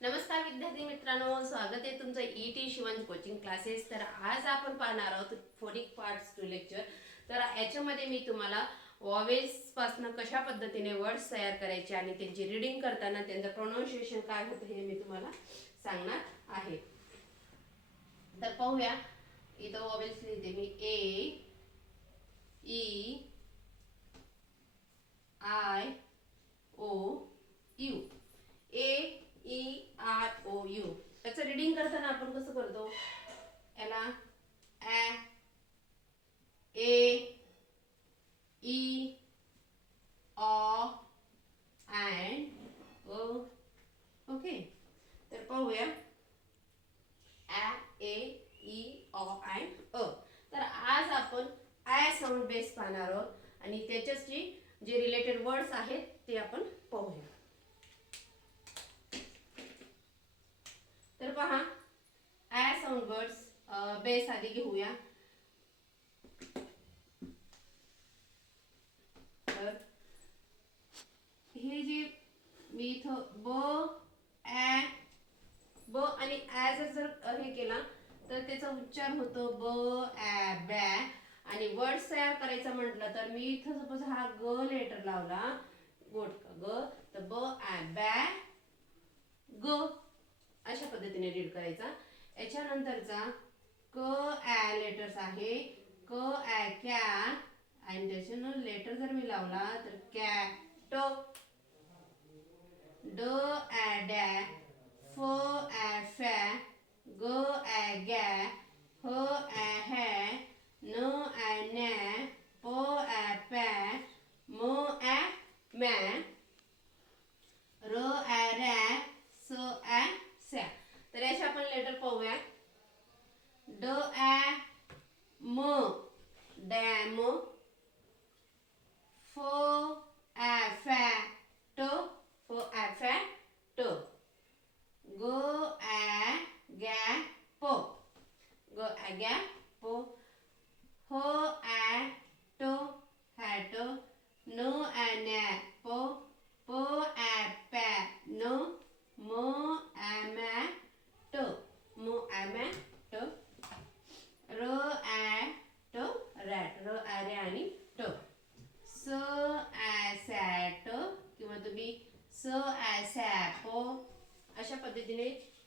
नमस्कार विद्यार्थी मित्रांनो स्वागत आहे तुमचं E T Shivant coaching classes तर आज आपण पाहणार आहोत फोनिक पार्ट्स टू लेक्चर तर याच्यामध्ये मी तुम्हाला वॉवेल्सपासनं कशा पद्धतीने वर्ड्स तयार करायचे आणि त्यांची रिडिंग करताना त्यांचं प्रोनाऊन्सिएशन काय होतं हे मी तुम्हाला सांगणार आहे. तर पाहूया. इथं वॉवेल्स लिहिते मी. A E I O U A E R O U त्याचं रिडिंग करताना आपण कसं करतो? याला ॲ ए ई ऑ अँड ओ ओके तर पाहूया. ॲ ए ई ऑ अँड अ तर आज आपण आय साऊंड बेस पाहणार आहोत. आणि त्याच्याशी जे रिलेटेड वर्ड्स आहेत ते आपण पाहूया. तर पहा ॲ साऊंड वर्ड्स बेस आधी घेऊया. तर हे जे मी इथं ब ॲ ब आणि ॲ जर जर हे केला तर त्याचा उच्चार होतो ब ॲ बॅ आणि वर्ड्स तयार करायचं म्हटलं तर मी इथं सपोज हा ग लेटर लावला गोटका ग. तर ब ॲ बॅ ग. अशा पद्धतीने रीड करायचा. याच्यानंतरचा क ॲ लेटर्स आहे. क ॲ कॅ आणि त्याच्यानं लेटर जर मी लावला तर कॅट ड ॲ डॅ फ ॲ फॅ ग ॲ गॅ ह ॲ हॅ न ॲ नॅ प ॲ पॅ म ॲ मॅ र ॲ रॅ स ॲ स्या तर याचे आपण लेटर पाहूया ड ॲ म डॅम फ ॲ फॅ ट फ ॲ फॅ ट ग ॲ गॅ प ग ॲ गॅ प ह ॲ ट हॅट न ॲ नॅ प प ॲ पॅ न म ॲ मॅ ट म ॲ मॅ ट र ॲ ट रॅट र ॲ रे आणि ट स ॲ सॅट किंवा तुम्ही स ॲ सॅप अशा पद्धतीने तुम्ही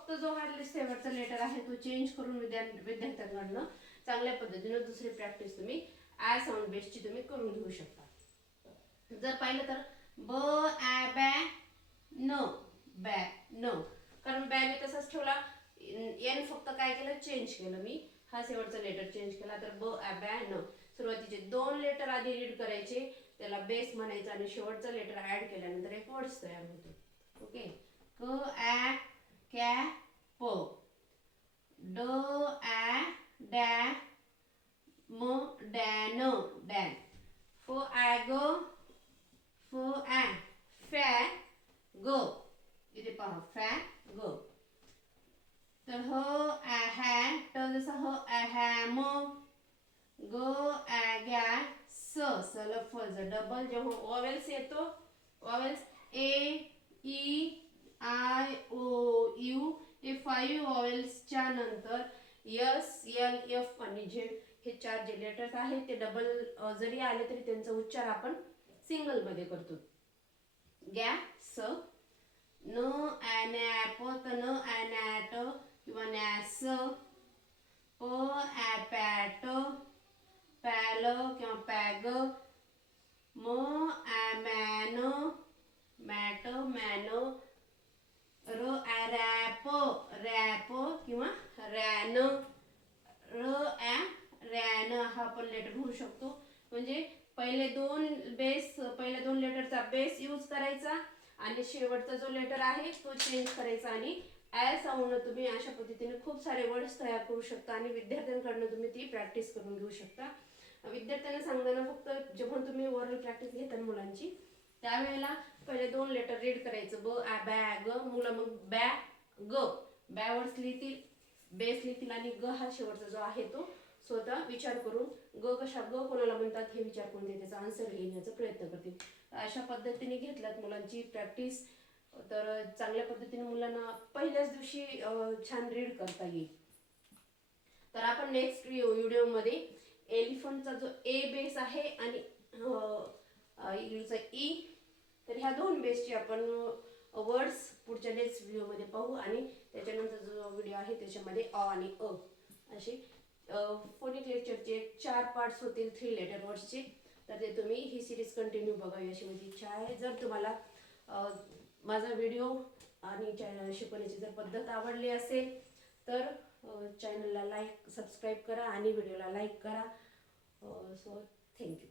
फक्त जो हा शेवटचा लेटर आहे तो चेंज करून विद्या विद्यार्थ्यांकडनं चांगल्या पद्धतीनं दुसरी प्रॅक्टिस तुम्ही आय साऊंड बेसची तुम्ही करून घेऊ शकता. जर पाहिलं तर ब ॲ बॅ न बॅ न. कारण बॅ मी तसाच ठेवला. एन फक्त काय केलं? चेंज केलं मी. हा शेवटचा लेटर चेंज केला. तर ब ॲ बॅ न. सुरुवातीचे दोन लेटर आधी रीड करायचे. त्याला बेस म्हणायचं आणि शेवटचा लेटर ऍड केल्यानंतर एक वर्ड्स तयार होतो. ओके क ॲ कॅ प ड ॲ डॅ म डॅन डॅन फ ॲ ग फ ॲ फॅ ग इथे पहा फॅ ग तर ह ॲ हॅ ट जसं ह ॲ हॅम ग ॲ गॅ स स ल फ ज डबल जेव्हा वॉवेल्स येतो vowels A E I O U हे फाईव्ह व्हॉवेल्सच्या नंतर यस एल एफ आणि झेड हे चार जे लेटर्स आहेत ते डबल जरी आले तरी त्यांचा उच्चार आपण सिंगलमध्ये करतो. गॅ स न ॲनॅप त न ॲनॅट किंवा नॅस प ॲपॅट पॅल किंवा पॅग म ॲमॅन मॅट मॅन रॅप रॅप किंवा रॅन र ॲ रॅन हा आपण लेटर म्हणू शकतो. म्हणजे पहिले दोन बेस पहिले दोन लेटरचा बेस यूज करायचा आणि शेवटचा जो लेटर आहे तो चेंज करायचा आणि ॲ साऊंड तुम्ही अशा पद्धतीने खूप सारे वर्ड्स तयार करू शकता आणि विद्यार्थ्यांकडनं तुम्ही ती प्रॅक्टिस करून घेऊ शकता. विद्यार्थ्यांना सांगताना फक्त जेव्हा तुम्ही ओरल प्रॅक्टिस घेता मुलांची त्यावेळेला पहिले दोन लेटर रीड करायचं. ब ॲ बॅ ग मुलं मग बॅ ग. बॅवर्स लिहितील बेस लिहितील आणि ग हा शेवटचा जो आहे तो स्वतः विचार करून ग कशा ग कोणाला म्हणतात हे विचार करून ते त्याचा आन्सर लिहिण्याचा प्रयत्न करतील. अशा पद्धतीने घेतल्यात मुलांची प्रॅक्टिस तर चांगल्या पद्धतीने मुलांना पहिल्याच दिवशी छान रीड करता येईल. तर आपण नेक्स्ट व्हिडिओमध्ये एलिफंटचा जो ए बेस आहे आणि ई e. तर ह्या दोन बेसची आपण वर्ड्स पुढच्या नेक्स्ट व्हिडिओमध्ये पाहू आणि त्याच्यानंतर जो व्हिडिओ आहे त्याच्यामध्ये अ आणि अ असे फोनिक लेक्चरचे चार पार्ट्स होतील थ्री लेटर वर्ड्सचे तर ते तुम्ही ही सिरीज कंटिन्यू बघावी अशी माझी इच्छा आहे. जर तुम्हाला माझा व्हिडिओ आणि चॅनल शिकवण्याची जर पद्धत आवडली असेल तर चॅनलला लाईक सबस्क्राईब करा आणि व्हिडिओला लाईक करा. So thank you